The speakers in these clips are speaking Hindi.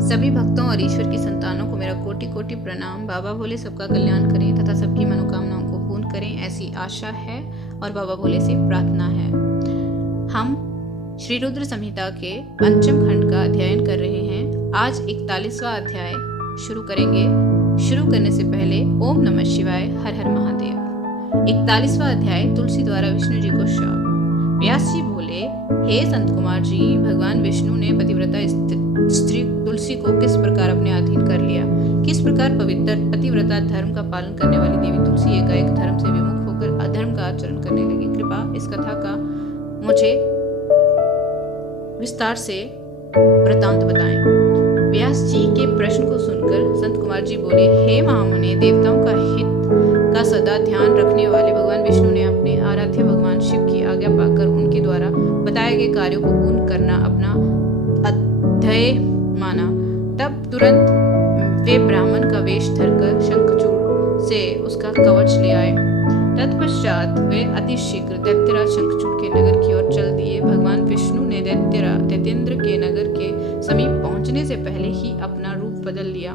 सभी भक्तों और ईश्वर की संतानों को मेरा कोटि कोटि प्रणाम। बाबा भोले सबका कल्याण करें तथा सबकी मनोकामनाओं को पूर्ण करें, ऐसी आशा है और बाबा भोले से प्रार्थना है। हम श्री रुद्र संहिता के पंचम खंड का अध्ययन कर रहे हैं। आज 41वां अध्याय शुरू करेंगे। शुरू करने से पहले ओम नमः शिवाय, हर हर महादेव। 41वां अध्याय तुलसी द्वारा विष्णु जी को शाप। व्यास जी बोले, हे संत कुमार जी, भगवान विष्णु ने पतिव्रता स्त्री तुलसी को किस प्रकार अपने अधीन कर लिया, किस प्रकार पवित्र पतिव्रता धर्म का पालन करने वाली देवी तुलसी एकाएक धर्म से विमुख होकर अधर्म का आचरण करने लगी। कृपा इस कथा का मुझे विस्तार से वृतांत बताएं। व्यास जी के प्रश्न को सुनकर संत कुमार जी बोले, हे महामुनि, देवताओं का हित का सदा ध्यान रखने वाले भगवान विष्णु ने अपने आराध्य भगवान शिव की आज्ञा पाकर उनके द्वारा बताए गए कार्यों को पूर्ण करना अपना अध्यय माना। तब तुरंत वे ब्राह्मण का वेश धरकर शंखचूड़ से उसका कवच ले आए। तत्पश्चात वे अति शीघ्र दैत्यराज शंखचूड़ के नगर की ओर चल दिए। भगवान विष्णु ने दैत्येंद्र के नगर के समीप पहुंचने से पहले ही अपना रूप बदल लिया।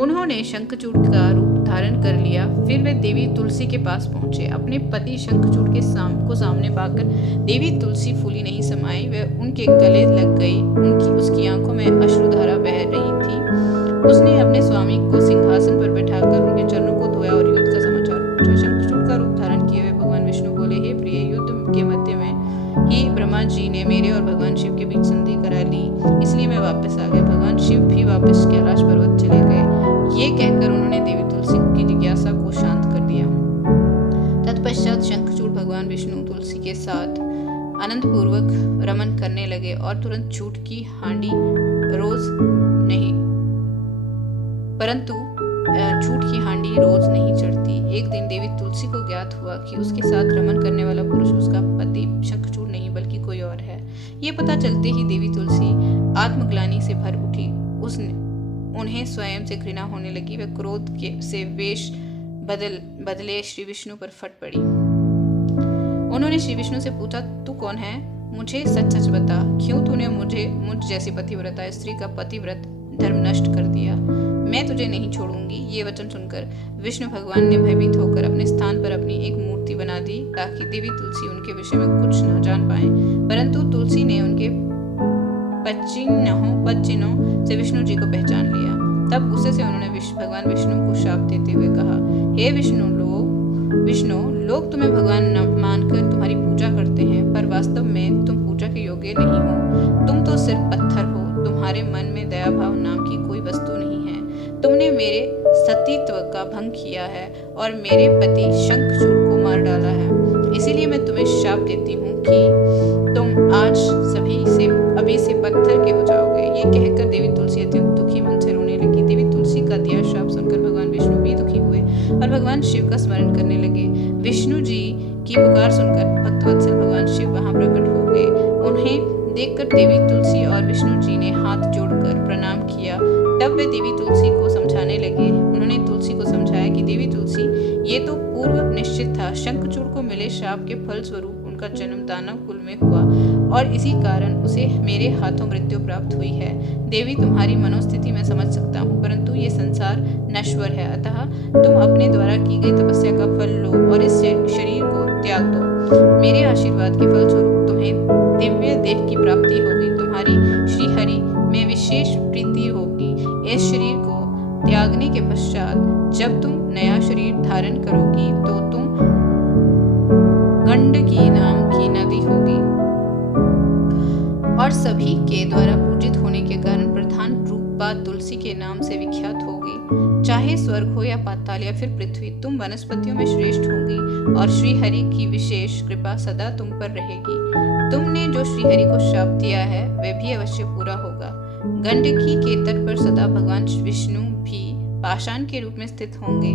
उन्होंने शंखचूड़ का रूप धारण कर लिया। फिर वे देवी तुलसी के पास पहुंचे। अपने पति शंखचूड़ के को सामने पाकर देवी तुलसी फूली नहीं समाई, वह उनके गले लग गई। उसकी आंखों में अश्रुधारा बह रही थी। उसने अपने स्वामी को सिंहासन पर बैठाकर उनके चरणों को धोया और युद्ध का समाचार पूछा। शंखचूड़ का रूप धारण किए हुए भगवान विष्णु बोले, हे प्रिय, युद्ध के मध्य में ही ब्रह्मा जी ने मेरे और भगवान शिव के बीच संधि करा ली, इसलिए मैं वापस आ गया। भगवान शिव भी वापस कैलाश पर्वत चले गए। ये कहकर उन्होंने देवी तुलसी की जिज्ञासा को शांत कर दिया। तत्पश्चात शंखचूड़ भगवान विष्णु तुलसी के साथ आनंद पूर्वक रमन करने लगे और तुरंत झूठ की हांडी रोज नहीं चढ़ती। एक दिन देवी तुलसी को ज्ञात हुआ कि उसके साथ रमन करने वाला पुरुष उसका पति शंखचूड़ नहीं बल्कि कोई और है। ये पता चलते ही देवी तुलसी आत्मग्लानि से भर उठी। उन्हें स्वयं से घृणा होने लगी। वे क्रोध से वेश बदले श्री विष्णु पर फट पड़ी। उन्होंने श्री विष्णु से पूछा, तू कौन है? मुझे सच सच बता, क्यों तूने मुझ जैसी पतिव्रता स्त्री का पतिव्रत धर्म नष्ट कर दिया? मैं तुझे नहीं छोड़ूंगी। ये वचन सुनकर विष्णु भगवान ने भयभीत होकर अपने स्थान पर अपनी एक मूर्ति बना दी ताकि देवी तुलसी उनके विषय में कुछ न जान पाए। परंतु तुलसी ने उनके पच्चिन्हों से विष्णु जी को पहचान लिया। तब गुस्से से उन्होंने भगवान विष्णु को शाप देते हुए कहा, हे विष्णु, लोग तुम्हें भगवान मानकर तुम्हारी पूजा करते हैं, पर वास्तव में तुम पूजा के योग्य नहीं हो। तुम तो सिर्फ पत्थर हो। तुम्हारे मन में दया भाव नाम की कोई वस्तु नहीं है। तुमने मेरे सतीत्व का भंग किया है और मेरे पति शंखचूड़ को मार डाला है। इसीलिए मैं तुम्हें शाप देती हूँ कि तुम आज अभी से पत्थर के हो जाओगे। ये कहकर देवी तुलसी अत्यंत दुखी मन से रोने लगी। देवी तुलसी का दिया शाप सुनकर भगवान विष्णु भी दुखी हुए और भगवान शिव का स्मरण करने लगे। विष्णु जी की पुकार सुनकर भक्तवत्सल भगवान शिव वहां प्रकट हो गए। उन्हें देखकर देवी तुलसी और विष्णु जी ने हाथ जोड़कर प्रणाम किया। तब वे देवी तुलसी को समझाने लगे। उन्होंने तुलसी को समझाया कि देवी तुलसी, ये तो पूर्व निश्चित था। शंखचूड़ को मिले शाप के फल स्वरूप उनका जन्म दानव कुल में हुआ और इसी कारण उसे मेरे हाथों मृत्यु प्राप्त हुई है। देवी, तुम्हारी मनोस्थिति मैं समझ सकता हूँ, परंतु ये संसार नश्वर है, अतः तुम अपने द्वारा की गई तपस्या का फल लो और इस शरीर को त्याग दो। मेरे आशीर्वाद के फल स्वरूप तुम्हें दिव्य देह की प्राप्ति होगी। तुम्हारी श्रीहरि में विशेष प्रीति होगी। इस शरीर को त्यागने के पश्चात जब तुम नया शरीर धारण करोगी तो तुम गंडकी नाम की नदी होगी और सभी के द्वारा पूजित होने के कारण प्रधान रूपा तुलसी के नाम से विख्यात होगी। चाहे स्वर्ग हो या पाताल या फिर पृथ्वी, तुम वनस्पतियों में श्रेष्ठ होगी और श्री हरि की विशेष कृपा सदा तुम पर रहेगी। तुमने जो श्री हरि को शाप दिया है वह भी अवश्य पूरा होगा। गंडकी के तट पर सदा भगवान विष्णु भी पाषाण के रूप में स्थित होंगे।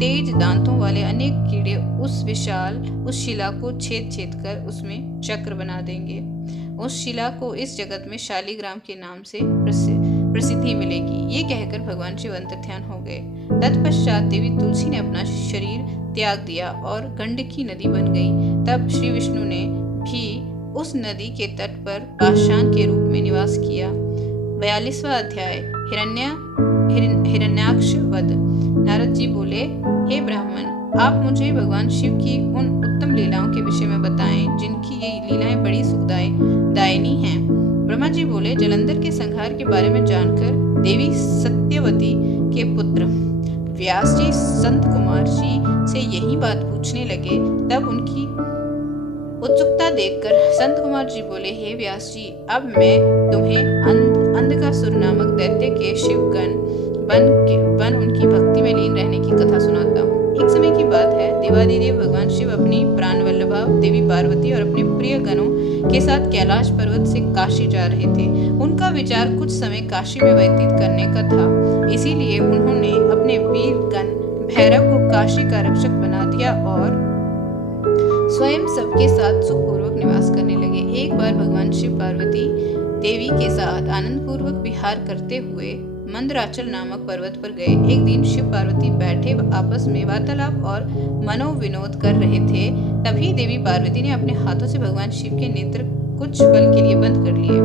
तेज दांतों वाले अनेक कीड़े उस शिला को छेद कर उसमें चक्र बना देंगे। उस शिला को इस जगत में शालिग्राम के नाम से प्रसिद्धि मिलेगी। ये कहकर भगवान शिव अंतर्ध्यान हो गए। तत्पश्चात देवी तुलसी ने अपना शरीर त्याग दिया और गंडकी नदी बन गई। तब श्री विष्णु ने भी उस नदी के तट पर पाषाण के रूप में निवास किया। 42वां अध्याय हिरण्याक्ष वध। नारद जी बोले, हे ब्राह्मण, आप मुझे भगवान शिव की उन उत्तम लीलाओं के विषय में बताएं जिनकी ये लीलाएं बड़ी सुखदायिनी हैं। ब्रह्मा जी बोले, जलंधर के संहार के बारे में जानकर देवी सत्यवती के पुत्र व्यास जी संत कुमार जी से यही बात पूछने लगे। तब उनकी उत्सुकता देखकर संत कुमार जी बोले, हे व्यास जी, अब मैं तुम्हें अंधकासुर नामक दैत्य के शिवगण बन उनकी भक्ति में लीन रहने की कथा सुनाता हूँ। एक समय की बात है, देवादिदेव भगवान शिव अपनी प्राण वल्लभा देवी पार्वती और अपने प्रिय गणों के साथ कैलाश पर्वत से काशी जा रहे थे। उनका विचार कुछ समय काशी में व्यतीत करने का था, इसीलिए उन्होंने अपने वीर गण भैरव को काशी का रक्षक बना दिया और स्वयं सबके साथ सुखपूर्वक निवास करने लगे। एक बार भगवान शिव पार्वती देवी के साथ आनंद पूर्वक विहार करते हुए मंदराचल नामक पर्वत पर गए। एक दिन शिव पार्वती बैठे आपस में वार्तालाप और मनोविनोद कर रहे थे। तभी देवी पार्वती ने अपने हाथों से भगवान शिव के नेत्र कुछ पल के लिए बंद कर लिए।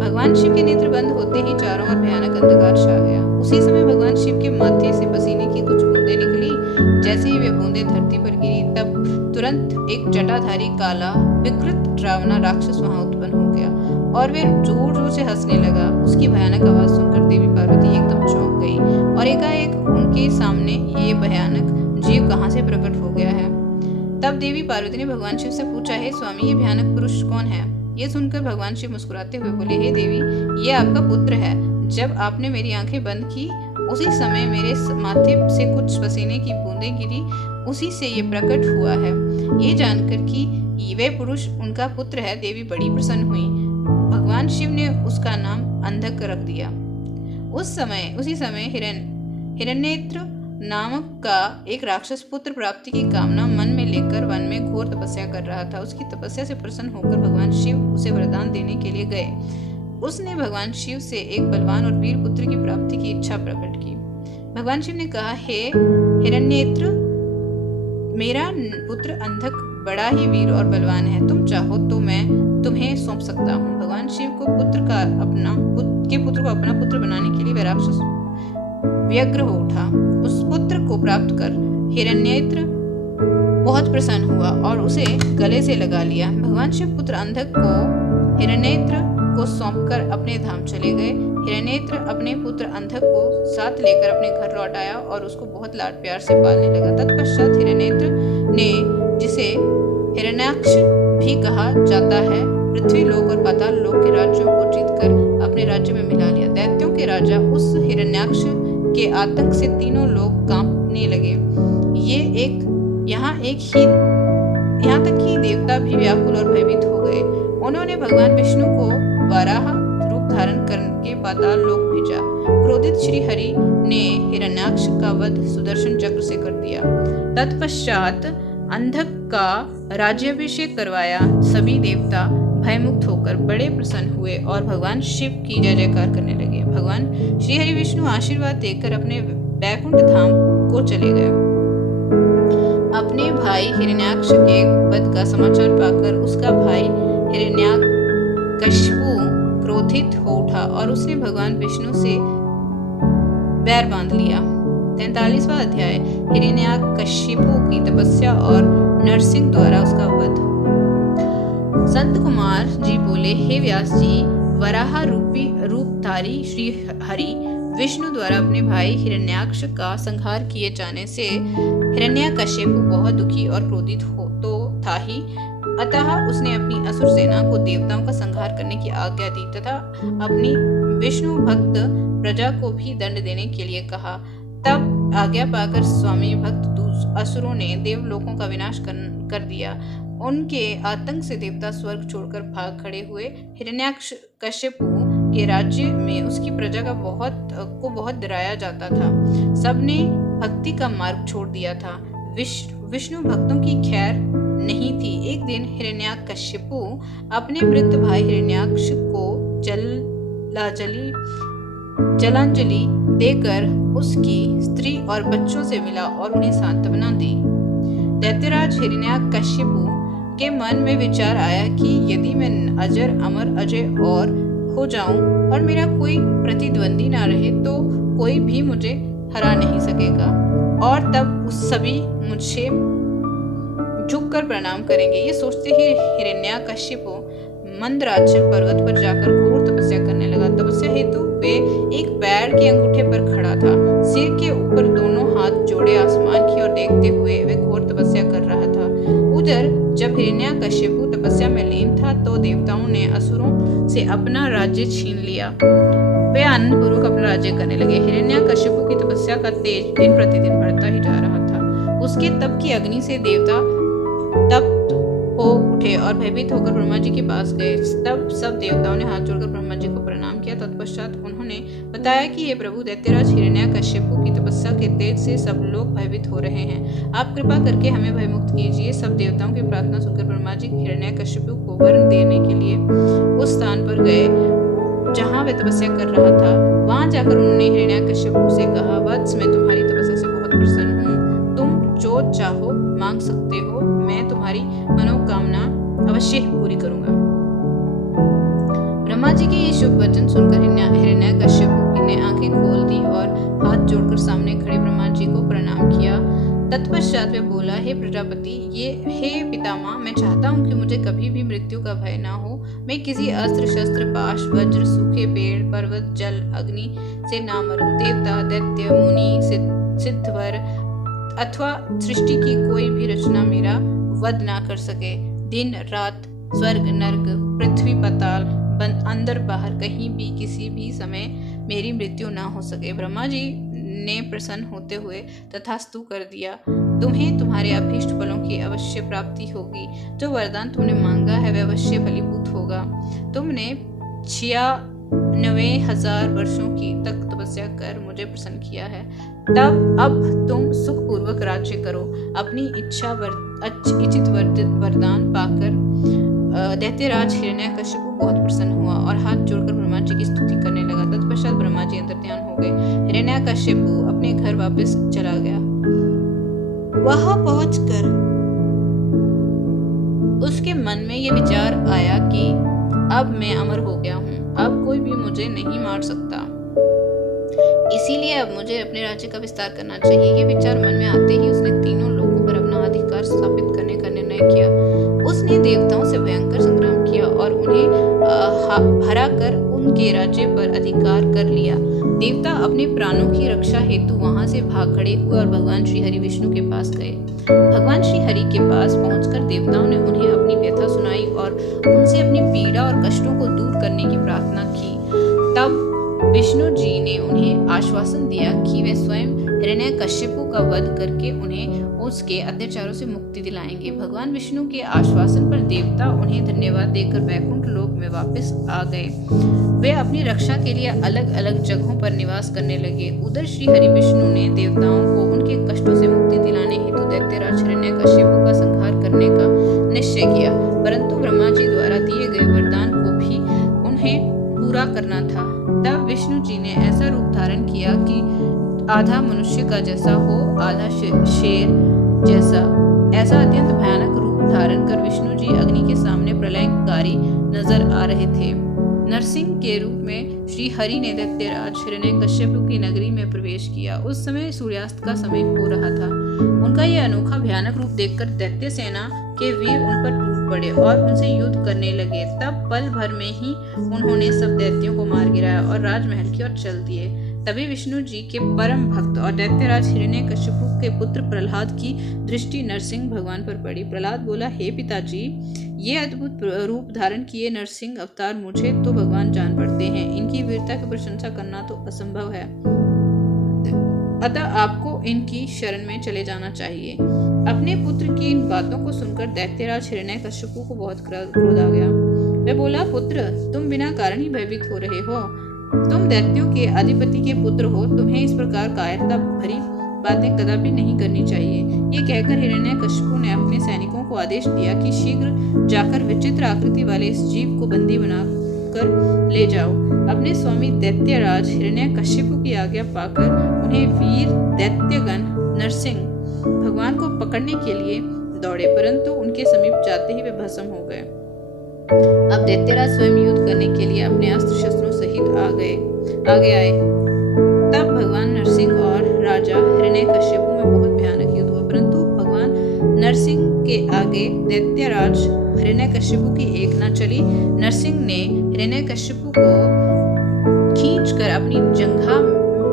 भगवान शिव के नेत्र बंद होते ही चारों ओर भयानक अंधकार छा गया। उसी समय भगवान शिव के माथे से पसीने की कुछ बूंदें निकली। जैसे ही वे बूंदें धरती पर गिरी, तब तुरंत एक जटाधारी काला विकृत डरावना राक्षस वहां उत्पन्न हो गया और वे जोर जोर से हंसने लगा। उसकी भयानक आवाज सुनकर देवी पार्वती एकदम चौंक गई और एकाएक उनके सामने ये भयानक जीव कहां से प्रकट हो गया है। तब देवी पार्वती ने भगवान शिव से पूछा, हे स्वामी, ये भयानक पुरुष कौन है? ये सुनकर भगवान शिव मुस्कुराते हुए बोले, हे देवी, ये आपका पुत्र है। जब आपने मेरी आंखें बंद की, उसी समय मेरे माथे से कुछ पसीने की बूंदें गिरी, उसी से ये प्रकट हुआ है। ये जानकर कि वे पुरुष उनका पुत्र है, देवी बड़ी प्रसन्न हुई। भगवान शिव ने उसका नाम अंधक रख दिया। उसी समय हिरण्येत्र नामक का एक राक्षस पुत्र प्राप्ति की कामना मन में लेकर वन में घोर तपस्या कर रहा था। उसकी तपस्या से प्रसन्न होकर भगवान शिव उसे वरदान देने के लिए गए। उसने भगवान शिव से एक बलवान और वीर पुत्र की प्राप्ति की इच्छा प्रकट की। भगवान शिव ने कहा, हे हिरण्येत्र, मेरा पुत्र अंधक बड़ा ही वीर और बलवान है। तुम चाहो तो मैं तुम्हें सौंप सकता हूँ। भगवान शिव को पुत्र को अपना पुत्र बनाने के लिए वह राक्षस व्यग्र हो उठा। उस पुत्र को प्राप्त कर हिरण्येत्र बहुत प्रसन्न हुआ और उसे गले से लगा लिया। भगवान शिव पुत्र अंधक को हिरण्येत्र को सौंपकर अपने धाम चले गए। हिरण्येत्र अपने पुत्र अंधक को साथ लेकर अपने घर लौट आया और उसको बहुत लाड प्यार से पालने लगा। तत्पश्चात हिरण्येत्र ने, जिसे हिरण्याक्ष भी कहा जाता है, पृथ्वी लोक और पाताल लोक के राज्यों को जीतकर अपने राज्य में मिला लिया। दैत्यों के राजा उस हिरण्याक्ष के आतंक से तीनों लोग कांपने लगे। यहाँ तक कि देवता भी व्याकुल और भयभीत हो गए। उन्होंने भगवान विष्णु को वराह रूप धारण करके पाताल लोक भेजा। क्रोधित श्री हरि ने हिरण्याक्ष का वध सुदर्शन चक्र से कर दिया। तत्पश्चात अंधक का राज्याभिषेक करवाया। सभी देवता भयमुक्त होकर बड़े प्रसन्न हुए और भगवान शिव की जय जयकार करने लगे। भगवान श्री हरि विष्णु आशीर्वाद देकर अपने वैकुंठ धाम को चले गए। अपने भाई हिरण्याक्ष के वध का समाचार पाकर उसका भाई हिरण्याकशिपु क्रोधित हो उठा और उसने भगवान विष्णु से बैर बांध लिया। 43वां अध्याय हिरण्याकशिपु की तपस्या और नरसिंह द्वारा उसका वध। संत कुमार जी बोले, हे व्यास जी, वराह रूपधारी श्री हरि विष्णु द्वारा अपने भाई हिरण्याक्ष का संहार किए जाने से हिरण्याकशिपु बहुत दुखी और क्रोधित हो तो था ही, अतः उसने अपनी असुर सेना को देवताओं का संहार करने की आज्ञा दी तथा अपनी विष्णु भक्त प्रजा को भी दंड देने के लिए कहा। तब आज्ञा पाकर स्वामी भक्त असुरों ने देवलोकों का विनाश कर दिया। उनके आतंक से देवता स्वर्ग छोड़कर भाग खड़े हुए। हिरण्याकशिपु के राज्य में उसकी प्रजा का बहुत डराया जाता था। सबने भक्ति का मार्ग छोड़ दिया था। विष्णु भक्तों की खैर नहीं थी। एक दिन हिरण्याकशिपु अपने वृद्ध भाई हिरण्याक्ष को जलांजलि देकर उसकी स्त्री और बच्चों से मिला और उन्हें सांत्वना दी। दैत्यराज हिरण्याकशिपु के मन में विचार आया कि यदि मैं अजर अमर अजय और हो जाऊं और मेरा कोई प्रतिद्वंदी ना रहे तो कोई भी मुझे हरा नहीं सकेगा। और तब उस सभी मुझसे झुककर प्रणाम करेंगे। ये सोचते ही हिरण्याकशिपु मंदराचल पर्वत पर जाकर घोर तपस्या करने लगा। तपस्या हेतु वे एक पैर के अंगूठे पर खड़ा था, सिर के ऊपर दोनों हाथ जोड़े आसमान की ओर देखते हुए वे घोर तपस्या कर रहा था। उधर जब हिरण्याकशिपु तपस्या में लीन था तो देवताओं ने असुरों से अपना राज्य छीन लिया। वे आनंद पूर्वक अपना राज्य करने लगे। हिरण्याकशिपु की तपस्या का तेज दिन प्रतिदिन बढ़ता ही जा रहा था। उसके तप की अग्नि से देवता तप्त हो उठे और भयभीत होकर ब्रह्मा जी के पास गए। तब सब देवताओं ने हाथ जोड़कर ब्रह्मा जी को प्रणाम किया। तत्पश्चात उन्होंने बताया कि ये प्रभु दैत्यराज हिरण्याकशिपु की तपस्या के तेज से सब लोग भयभीत हो रहे हैं। आप कृपा करके हमें भयमुक्त कीजिए। सब देवताओं की प्रार्थना सुनकर ब्रह्मा जी हिरण्याकशिपु को वर्ण देने के लिए उस स्थान पर गए जहाँ वे तपस्या कर रहा था। वहां जाकर उन्होंने हिरण्याकशिपु से कहा, वत्स, मैं तुम्हारी तपस्या से बहुत प्रसन्न हूँ। तुम जो चाहो मांग सकते हो, मैं तुम्हारी मनोकामना अवश्य ही पूरी करूंगा। ब्रह्मा जी के ये शुभ वचन सुनकर हिरण्याकशिपु ने आंखें खोल दी और हाथ जोड़कर सामने खड़े ब्रह्मा जी को प्रणाम किया। तत्पश्चात वे बोला, हे प्रजापति, हे पितामह, मैं चाहता हूँ कि मुझे कभी भी मृत्यु का भय ना हो। मैं किसी अस्त्र शस्त्र पाश वज्र सूखे पेड़ पर्वत जल अग्नि से ना मरूं। देवता दैत्य मुनि सिद्धवर अथवा सृष्टि की कोई भी रचना मेरा वध ना कर सके। दिन रात स्वर्ग नर्क पृथ्वी पाताल अंदर बाहर कहीं भी किसी भी समय मेरी मृत्यु ना हो सके। ब्रह्मा जी ने प्रसन्न होते हुए तथास्तु कर दिया। तुम्हें तुम्हारे अभीष्ट फलों की अवश्य प्राप्ति होगी। जो वरदान तुमने मांगा है वह अवश्य फलीभूत होगा। तुमने 96,000 वर्षों की तक तपस्या कर मुझे प्रसन्न किया है। तब अब तुम सुखपूर्वक राज्य करो। अपनी इच्छित वरदान पाकर दैत्यराज हिरण्याकशिपु बहुत प्रसन्न हुआ और हाथ जोड़कर ब्रह्मा जी की स्तुति करने लगा। तत्पश्चात ब्रह्मा जी अंतर्ध्यान हो गए। हिरण्याकशिपु अपने घर वापस चला गया। वहां पहुंचकर उसके मन में यह विचार आया कि अब मैं अमर हो गया हूँ, अब कोई भी मुझे नहीं मार सकता, इसीलिए अब मुझे अपने राज्य का विस्तार करना चाहिए। ये विचार मन में आते ही उसने तीनों लोगों पर अपना अधिकार स्थापित करने का निर्णय किया। उसने देवताओं से भयंकर संग्राम किया और उन्हें हरा कर उनके राज्य पर अधिकार कर लिया। देवता अपने प्राणों की रक्षा हेतु वहां से भाग खड़े हुए और भगवान श्री हरि विष्णु के पास गए। भगवान श्री हरि के पास पहुंचकर देवताओं ने उन्हें अपनी व्यथा सुनाई और उनसे अपनी पीड़ा और कष्टों को दूर करने की प्रार्थना की। तब विष्णु जी ने उन्हें आश्वासन दिया कि वे स्वयं हिरण्याकशिपु का वध करके उन्हें उसके अत्याचारों से मुक्ति दिलाएंगे। भगवान विष्णु के आश्वासन पर देवता उन्हें धन्यवाद देकर वैकुंठ लोक में वापस आ गए। वे अपनी रक्षा के लिए अलग अलग जगहों पर निवास करने लगे। उधर श्री हरि विष्णु ने देवताओं को उनके कष्टों से मुक्ति दिलाने हेतु दैत्यराज हिरण्याकशिपु का संहार करने का निश्चय किया, परंतु ब्रह्मा जी द्वारा दिए गए वरदान को भी उन्हें पूरा करना था। तब विष्णु जी ने ऐसा रूप धारण किया कि आधा मनुष्य का जैसा हो, आधा शेर जैसा। ऐसा अत्यंत भयानक रूप धारण कर विष्णु जी अग्नि के सामने प्रलयकारी नजर आ रहे थे। नरसिंह के रूप में श्री हरि ने दैत्यराज हिरण्याकशिपु की नगरी में प्रवेश किया। उस समय सूर्यास्त का समय हो रहा था। उनका यह अनोखा भयानक रूप देखकर दैत्य सेना के वीर उन पर टूट पड़े और उनसे युद्ध करने लगे। तब पल भर में ही उन्होंने सब दैत्यों को मार गिराया और राजमहल की ओर चल दिए। तभी विष्णु जी के परम भक्त और दैत्यराज हिरण्याकशिपु के पुत्र प्रहलाद की दृष्टि नरसिंह भगवान पर पड़ी। प्रहलाद बोला, हे पिताजी, ये अद्भुत रूप धारण किए नरसिंह अवतार मुझे तो भगवान जान पड़ते हैं। इनकी वीरता की प्रशंसा करना तो असंभव है, अतः आपको इनकी शरण में चले जाना चाहिए। अपने पुत्र की इन बातों को सुनकर दैत्यराज हिरण्याकशिपु को बहुत क्रोध आ गया। वह बोला, पुत्र, तुम बिना कारण ही भयभीत हो रहे हो। तुम दैत्यों के अधिपति के पुत्र हो, तुम्हें इस प्रकार कायरता भरी बातें कदापि नहीं करनी चाहिए। ये कहकर हिरण्याकशिपु ने अपने सैनिकों को आदेश दिया कि शीघ्र जाकर विचित्र आकृति वाले इस जीव को बंदी बनाकर ले जाओ। अपने स्वामी दैत्यराज हिरण्याकशिपु की आज्ञा पाकर उन्हें वीर दैत्यगण नरसिंह भगवान को पकड़ने के लिए दौड़े, परंतु उनके समीप जाते ही वे भस्म हो गए। अब दैत्यराज स्वयं युद्ध करने के लिए अपने अस्त्र शस्त्रों सहित आगे आए। तब भगवान नरसिंह और राजा हिरण्यकश्यपु में बहुत भयानक युद्ध हुआ, परंतु भगवान नरसिंह के आगे दैत्यराज हिरण्यकश्यपु की एक न चली। नरसिंह ने हिरण्यकश्यपु को खींचकर अपनी जंघा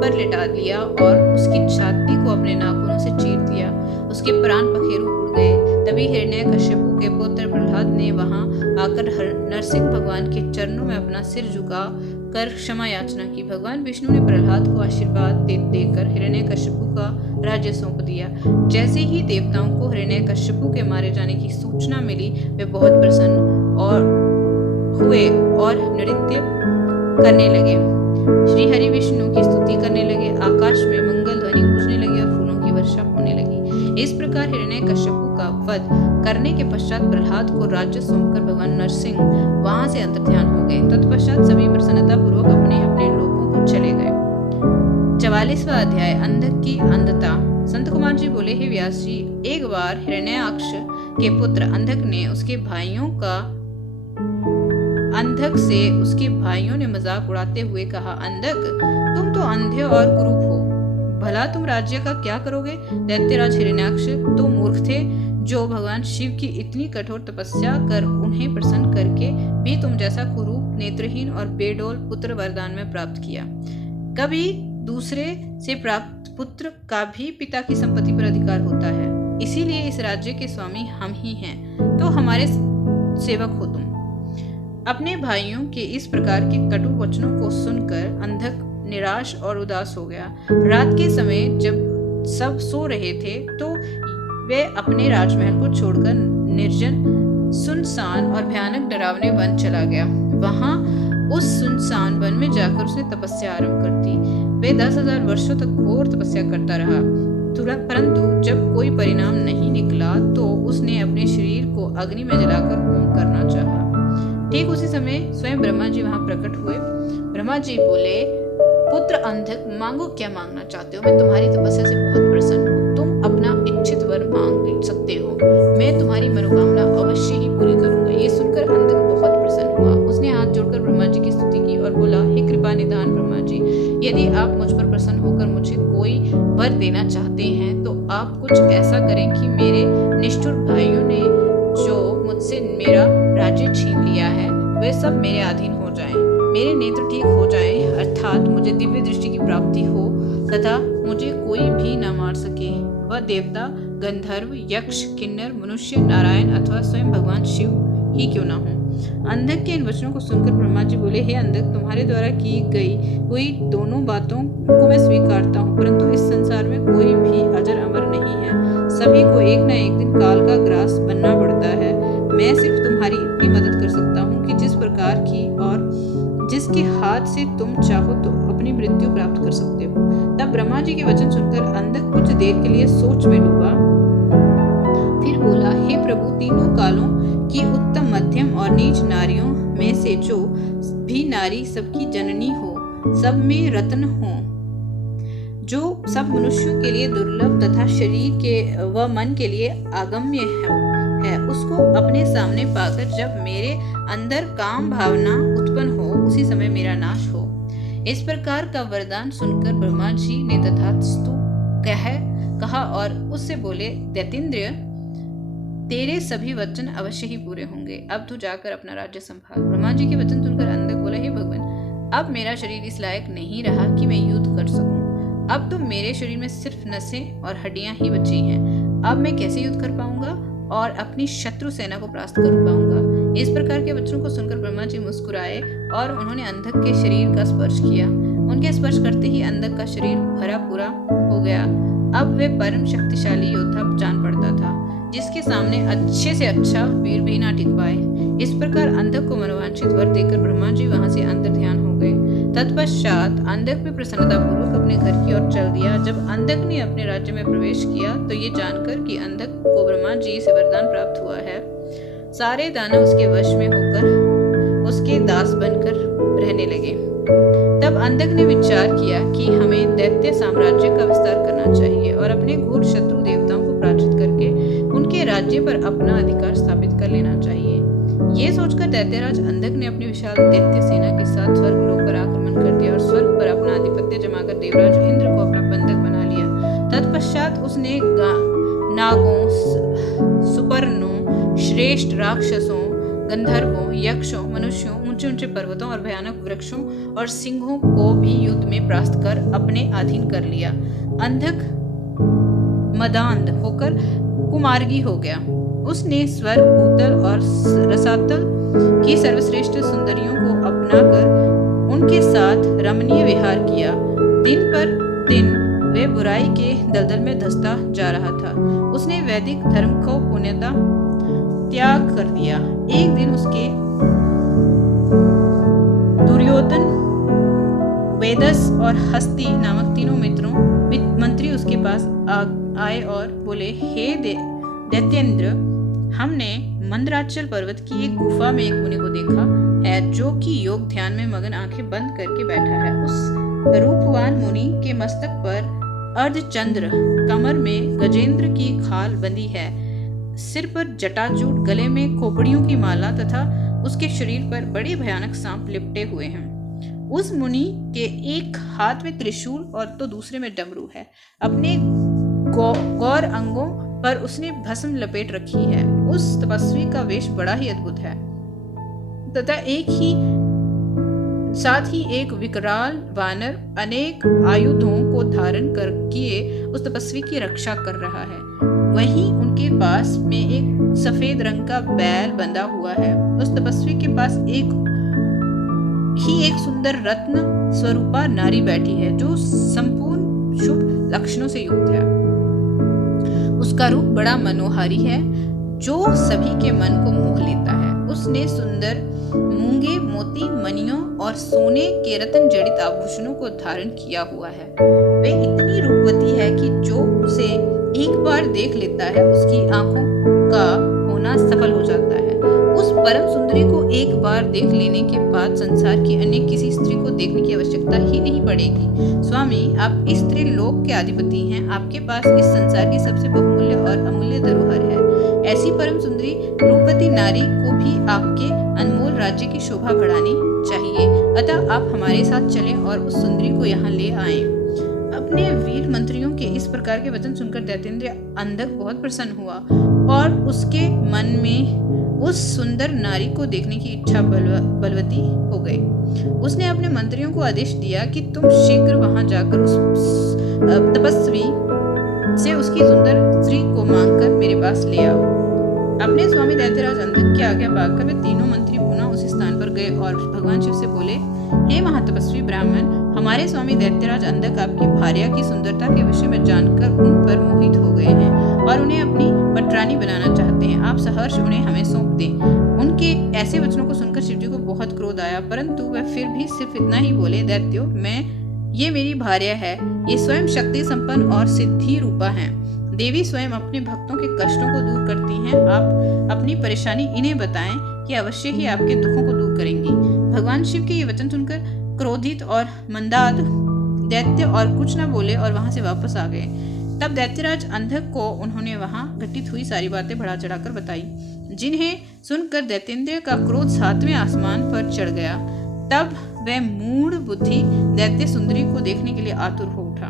पर लिटा लिया और उसकी छाती को अपने नाखूनों से चीर दिया। उसके प्राण पखेरु उड़ गए। तभी हिरण्यकश्यपु के पुत्र प्रहलाद ने वहां आकर नरसिंह भगवान के चरणों में अपना सिर झुका कर क्षमा याचना की। भगवान विष्णु ने प्रहलाद को आशीर्वाद देकर हिरण्यकश्यपु का राज्य सौंप दिया। जैसे ही देवताओं को हिरण्यकश्यपु के मारे जाने की सूचना मिली, वे बहुत प्रसन्न हुए और नृत्य करने लगे। श्री हरि विष्णु की स्तुति करने लगे। आकाश में मंगल ध्वनि गूंजने लगी और फूलों की वर्षा होने लगी। इस प्रकार हिरण्यकश्यपु का वध करने के पश्चात प्रहलाद को राज्य सौंपकर भगवान नरसिंह वहां से अंतर्ध्यान हो गए। तत्पश्चात सभी प्रसन्नता पूर्वक अपने अपने लोगों को चले गए। 44वां अध्याय, अंधक की अंधता। संत कुमार जी बोले, हे व्यास जी, एक बार हिरण्याक्ष के पुत्र अंधक उसके भाइयों ने मजाक उड़ाते हुए कहा, अंधक, तुम तो अंधे और कुरूप हो, भला तुम राज्य का क्या करोगे? दैत्यराज हिरण्याक्ष तो मूर्ख थे, जो भगवान शिव की इतनी कठोर तपस्या कर उन्हें प्रसन्न करके भी तुम जैसा कुरूप, नेत्रहीन और बेडौल पुत्र वरदान में प्राप्त किया। कभी दूसरे से प्राप्त पुत्र का भी पिता की संपत्ति पर अधिकार होता है, इसीलिए इस राज्य के स्वामी हम ही हैं, तो हमारे सेवक हो तुम। अपने भाइयों के इस प्रकार के कटु वचनों को सुनकर अंधक निराश और उदास हो गया। रात के समय जब सब सो रहे थे तो वे अपने राजमहल को छोड़कर निर्जन, सुनसान और भयानक डरावने वन चला गया। वहां उस सुनसान वन में जाकर उसने तपस्या आरंभ कर दी। वे 10,000 वर्षों तक घोर तपस्या करता रहा, परंतु जब कोई परिणाम नहीं निकला तो उसने अपने शरीर को अग्नि में जलाकर होम करना चाहा। ठीक उसी समय स्वयं ब्रह्मा जी वहां प्रकट हुए। ब्रह्मा जी बोले, पुत्र अंधक, मांगो, क्या मांगना चाहते हो? मैं तुम्हारी तपस्या से बहुत प्रसन्न हूँ। तुम अपना इच्छित वर मांग सकते हो, मैं तुम्हारी मनोकामना अवश्य ही पूरी करूंगा। ये सुनकर अंधक बहुत प्रसन्न हुआ। उसने हाथ जोड़कर ब्रह्मा जी की स्तुति की और बोला, हे कृपा निधान ब्रह्मा जी, यदि आप मुझ पर प्रसन्न होकर मुझे कोई वर देना चाहते हैं तो आप कुछ ऐसा करें कि मेरे निष्ठुर भाइयों ने जो मुझसे मेरा राज्य छीन लिया है, वे सब मेरे अधीन हो जाएं, मेरे नेत्र ठीक हो जाएं, अर्थात मुझे दिव्य दृष्टि की प्राप्ति हो तथा मुझे कोई भी न मार सके। वह देवता, गंधर्व, यक्ष, किन्नर, मनुष्य, नारायण अथवा स्वयं भगवान शिव ही क्यों ना हो। अंधक के इन वचनों को सुनकर ब्रह्मा जी बोले, हे अंधक, तुम्हारे द्वारा की गई हुई दोनों बातों को मैं स्वीकारता हूँ, परंतु इस संसार में कोई भी अजर अमर नहीं है। सभी को एक न एक दिन काल का ग्रास बनना पड़ता है। मैं सिर्फ तुम्हारी इतनी मदद कर सकता हूँ कि जिस प्रकार की और जिसके हाथ से तुम चाहो तो अपनी मृत्यु प्राप्त कर सकते हो। तब ब्रह्मा जी के वचन सुनकर अंधक कुछ देर के लिए सोच में डूबा, फिर बोला, हे प्रभु, तीनों कालों की उत्तम, मध्यम और नीच नारियों में से जो भी नारी सबकी जननी हो, सब में रत्न हो, जो सब मनुष्यों के लिए दुर्लभ तथा शरीर के व मन के लिए अगम्य है, उसको अपने सामने पाकर जब मेरे अंदर काम भावना उत्पन्न हो, उसी समय मेरा नाश हो। इस प्रकार का वरदान सुनकर ब्रह्मा जी ने तथास्तु कहा और उससे बोले, दैत्येंद्र, तेरे सभी वचन अवश्य ही पूरे होंगे। अब तू जाकर अपना राज्य संभाल। ब्रह्मा जी के वचन सुनकर अंधक बोला, हे भगवान, अब मेरा शरीर इस लायक नहीं रहा कि मैं युद्ध कर सकूं। अब तो मेरे शरीर में सिर्फ नसें और हड्डियां ही बची हैं। अब मैं कैसे युद्ध कर पाऊंगा और अपनी शत्रु सेना को परास्त कर पाऊंगा। इस प्रकार के वचनों को सुनकर ब्रह्मा जी मुस्कुराए और उन्होंने अंधक के शरीर का स्पर्श किया। उनके स्पर्श करते ही अंधक का शरीर भरा पूरा हो गया। अब वे परम शक्तिशाली योद्धा जान पड़ता था, जिसके सामने अच्छे से अच्छा वीर भी ना टिक पाए। इस प्रकार अंधक को मनोवांछित वर देकर ब्रह्मा जी वहां से अंतर्ध्यान हो गए। तत्पश्चात अंधक भी प्रसन्नतापूर्वक अपने घर की ओर चल दिया। जब अंधक ने अपने राज्य में प्रवेश किया तो ये जानकर कि अंधक को ब्रह्मा जी से वरदान प्राप्त हुआ है, सारे दानव उसके वश में होकर उसके दास बनकर रहने लगे। तब अंधक ने विचार किया कि हमें दैत्य साम्राज्य का विस्तार करना चाहिए और अपने घोर शत्रु देवताओं को पराजित करके उनके राज्य पर अपना अधिकार स्थापित कर लेना चाहिए। ये सोचकर दैत्यराज अंधक ने अपनी विशाल दैत्य सेना के साथ स्वर्गलोक पर आक्रमण कर दिया और स्वर्ग पर अपना आधिपत्य जमाकर देवराज इंद्र को अपना बंधक बना लिया। तत्पश्चात उसने नागों, सुपर्णों, श्रेष्ठ राक्षसों, गंधर्वों, यक्षों, मनुष्यों, ऊंचे ऊंचे पर्वतों और भयानक वृक्षों और सिंहों को भी युद्ध में परास्त कर अपने अधीन कर लिया। अंधक मदांध होकर कुमार्गी हो गया। उसने स्वर्ग, भूतल और रसातल की सर्वश्रेष्ठ सुंदरियों को अपनाकर उनके साथ रमणीय विहार किया। दिन पर दिन वे बुराई के दलदल में धंसता जा रहा था। उसने वैदिक धर्म को पूर्णतः त्याग कर दिया। एक दिन उसके दुर्योधन, वेदस और हस्ती नामक तीनों मंत्री उसके पास आए और बोले, हे दैत्येंद्र, हमने मंदराचल पर्वत की एक गुफा में एक मुनि को देखा है जो कि योग ध्यान में मगन आंखें बंद करके बैठा है। उस रूपवान मुनि के मस्तक पर अर्धचंद्र, कमर में गजेंद्र की खाल बंधी है, सिर पर जटाजूट, गले में खोपड़ियों की माला तथा उसके शरीर पर बड़े भयानक सांप लिपटे हुए हैं। उस मुनि के एक हाथ में त्रिशूल और तो दूसरे में डमरू है। अपने गौर अंगों पर उसने भस्म लपेट रखी है। उस तपस्वी का वेश बड़ा ही अद्भुत है तथा साथ ही एक विकराल वानर अनेक आयुधों को धारण कर किए उस तपस्वी की रक्षा कर रहा है। वहीं उनके पास में एक सफेद रंग का बैल बंधा हुआ है। उस तपस्वी के पास एक सुंदर रत्न स्वरूपा नारी बैठी है जो संपूर्ण शुभ लक्षणों से युक्त है। उसका रूप बड़ा मनोहारी है जो सभी के मन को मोह लेता है। उसने सुंदर मूंगे, मोती, मणियों और सोने के रत्न जड़ित आभूषणों को धारण किया हुआ है। वे इतनी रूपवती है कि जो उसे एक बार देख लेता है उसकी आंखों का होना सफल हो जाता है। उस परम सुंदरी को एक बार देख लेने के बाद संसार की अन्य किसी स्त्री को देखने की आवश्यकता ही नहीं पड़ेगी। स्वामी, आप इस स्त्री लोक के अधिपति हैं। आपके पास इस संसार की सबसे बहुमूल्य और अमूल्य धरोहर है। ऐसी परम सुंदरी रूपवती नारी को भी आपके अनमोल राज्य की शोभा बढ़ानी चाहिए। अतः आप हमारे साथ चलें और उस सुंदरी को यहाँ ले आएं। अपने वीर मंत्रियों के इस प्रकार के वचन सुनकर दैत्येंद्र अंधक बहुत प्रसन्न हुआ और उसके मन में उस सुंदर नारी को देखने की इच्छा बलवती हो गई। उसने अपने मंत्रियों को आदेश दिया कि तुम शीघ्र वहां जाकर उस तपस्वी से उसकी सुंदर स्त्री को मांगकर मेरे पास ले आओ। अपने स्वामी दैत्यराज अंधक की आज्ञा पाकर वे तीनों मंत्री पुनः उसी स्थान पर गए और भगवान शिव से बोले, हे महातपस्वी ब्राह्मण, हमारे स्वामी दैत्यराज अंधक आपकी भार्या की सुंदरता के विषय में जानकर उन पर मोहित हो गए हैं और उन्हें अपनी पटरानी बनाना चाहते हैं। आप सहर्ष उन्हें हमें सौंप दें। उनके ऐसे वचनों को सुनकर शिवजी को बहुत क्रोध आया, परंतु वह फिर भी सिर्फ इतना ही बोले, दैत्यो, ये मेरी भार्या है। ये स्वयं शक्ति संपन्न और सिद्धि रूपा है। देवी स्वयं अपने भक्तों के कष्टों को दूर करती हैं। आप अपनी परेशानी इन्हें बताएं कि अवश्य ही आपके दुखों को दूर करेंगी। भगवान शिव के ये वचन सुनकर क्रोधित और मंदाद दैत्य और कुछ न बोले और वहां से वापस आ गए। तब दैत्यराज अंधक को उन्होंने वहां घटित हुई सारी बातें बढ़ा चढ़ाकर बताई, जिन्हें सुनकर दैत्येंद्र का क्रोध 7वें आसमान पर चढ़ गया। तब वह मूढ़ बुद्धि दैत्य सुंदरी को देखने के लिए आतुर हो उठा।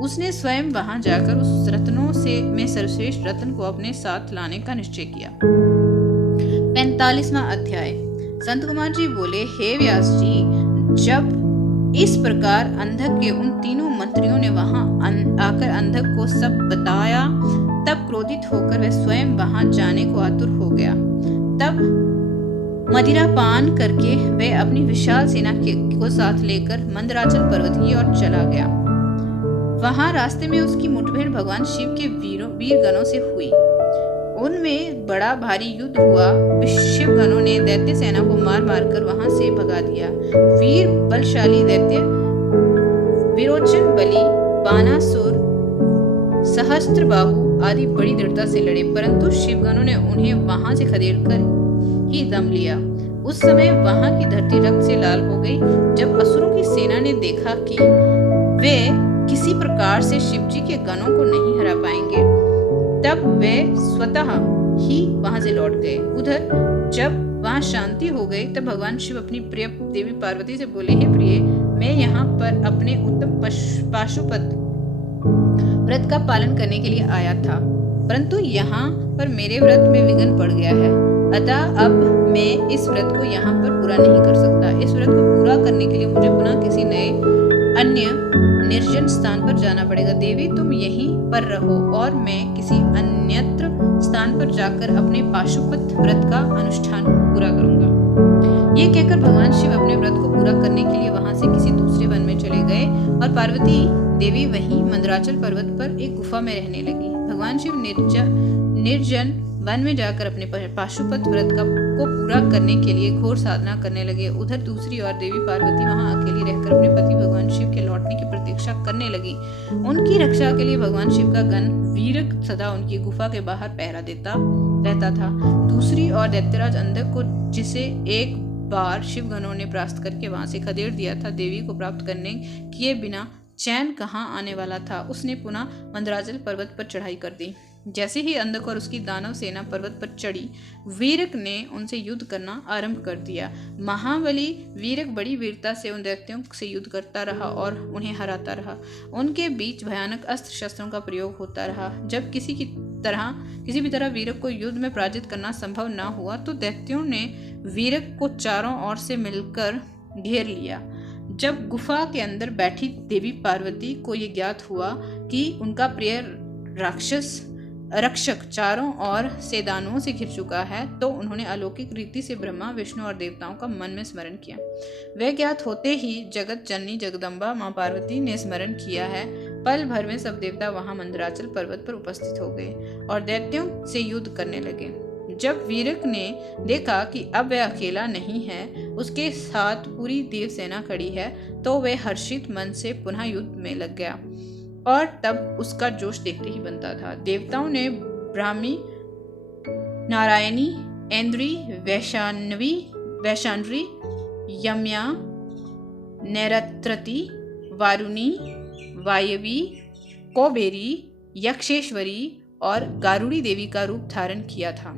उसने स्वयं वहां जाकर उस रत्नों में सर्वश्रेष्ठ रत्न को अपने साथ लाने का निश्चय किया। 45वां अध्याय। संत कुमार जी बोले, हे व्यास जी, जब इस प्रकार अंधक के उन तीनों मंत्रियों ने वहां आकर अंधक को सब बताया, तब क्रोधित होकर वह स्वयं वहां जाने को आतुर हो गया। तब मदिरा पान करके वह अपनी विशाल सेना को साथ लेकर मंदराचल पर्वत की ओर चला गया। वहां रास्ते में उसकी मुठभेड़ भगवान शिव के वीर गणों से हुई। उनमें बड़ा भारी युद्ध हुआ। शिव गणों ने दैत्य सेना को मार मार कर वहां से भगा दिया। वीर बलशाली दैत्य विरोचन, बलि, बानासुर, सहस्त्रबाहु आदि बड़ी दृढ़ता से लड़े, परंतु शिवगणों ने उन्हें वहां से खदेड़कर ही दम लिया। उस समय वहां की धरती रक्त से लाल हो गई। जब असुरों की सेना ने देखा कि वे किसी प्रकार से शिवजी के गणों को नहीं हरा पाएंगे, तब वे स्वतः ही वहां से लौट गए। उधर जब वहाँ शांति हो गई, तब भगवान शिव अपनी प्रिय देवी पार्वती से बोले, हे प्रिय, मैं यहाँ पर अपने उत्तम पाशुपत व्रत का पालन करने के लिए आया था, परंतु यहाँ पर मेरे व्रत में विघ्न पड़ गया है, अतः अब मैं इस व्रत को यहाँ पर पूरा नहीं कर सकता। इस व्रत को पूरा करने के लिए मुझे पुनः किसी नए अन्य निर्जन स्थान पर जाना पड़ेगा। देवी, तुम यहीं पर रहो और मैं किसी अन्यत्र स्थान पर जाकर अपने पाशुपत व्रत का अनुष्ठान पूरा करूंगा। ये कहकर भगवान शिव अपने व्रत को पूरा करने के लिए वहां से किसी दूसरे वन में चले गए और पार्वती देवी वहीं मंदराचल पर्वत पर एक गुफा में रहने लगी। भगवान शिव निर्जन वन में जाकर अपने पाशुपत व्रत को पूरा करने के लिए घोर साधना करने लगे। उधर दूसरी ओर देवी पार्वती वहां अकेली रहकर अपने पति भगवान शिव के लौटने की प्रतीक्षा करने लगी। उनकी रक्षा के लिए भगवान शिव का गण वीरक सदा उनकी गुफा के बाहर पहरा देता रहता था। दूसरी ओर दैत्यराज अंधक को, जिसे एक बार शिव गणों ने परास्त करके वहां से खदेड़ दिया था, देवी को प्राप्त करने किए बिना चैन कहाँ आने वाला था, उसने पुनः मंदराचल पर्वत पर चढ़ाई कर दी। जैसे ही अंधक और उसकी दानव सेना पर्वत पर चढ़ी, वीरक ने उनसे युद्ध करना आरंभ कर दिया। महाबली वीरक बड़ी वीरता से उन दैत्यों से युद्ध करता रहा और उन्हें हराता रहा। उनके बीच भयानक अस्त्र शस्त्रों का प्रयोग होता रहा। जब किसी भी तरह वीरक को युद्ध में पराजित करना संभव न हुआ, तो दैत्यों ने वीरक को चारों ओर से मिलकर घेर लिया। जब गुफा के अंदर बैठी देवी पार्वती को ये ज्ञात हुआ कि उनका प्रिय रक्षक चारों ओर से दानवों से घिर चुका है, तो उन्होंने अलौकिक रीति से ब्रह्मा, विष्णु और देवताओं का मन में स्मरण किया। वह ज्ञात होते ही जगत जननी जगदम्बा मां पार्वती ने स्मरण किया है। पल भर में सब देवता वहां मंदराचल पर्वत पर उपस्थित हो गए और दैत्यों से युद्ध करने लगे। जब वीरक ने देखा कि अब वह अकेला नहीं है, उसके साथ पूरी देव सेना खड़ी है, तो वह हर्षित मन से पुनः युद्ध में लग गया और तब उसका जोश देखते ही बनता था। देवताओं ने ब्राह्मी, नारायणी, ऐन्द्री, वैशानवी, यम्या, नैरत्रती, वारुणी, वायवी, कौबेरी, यक्षेश्वरी और गारुड़ी देवी का रूप धारण किया था।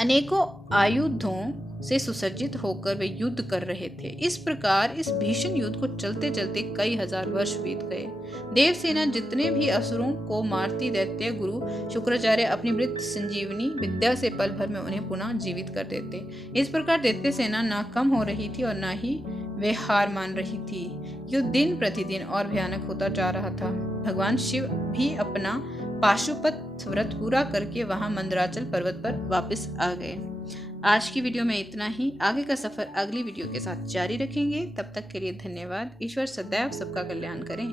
अनेकों आयुधों से सुसज्जित होकर वे युद्ध कर रहे थे। इस प्रकार इस भीषण युद्ध को चलते चलते कई हजार वर्ष बीत गए। देवसेना जितने भी असुरों को मारती दैत्य गुरु शुक्राचार्य अपनी मृत संजीवनी विद्या से पल भर में उन्हें पुनः जीवित कर देते। इस प्रकार दैत्य सेना न कम हो रही थी और न ही वे हार मान रही थी। युद्ध दिन प्रतिदिन और भयानक होता जा रहा था। भगवान शिव भी अपना पाशुपत व्रत पूरा करके वहां मंदराचल पर्वत पर वापस आ गए। आज की वीडियो में इतना ही। आगे का सफर अगली वीडियो के साथ जारी रखेंगे। तब तक के लिए धन्यवाद। ईश्वर सदैव सबका कल्याण करें।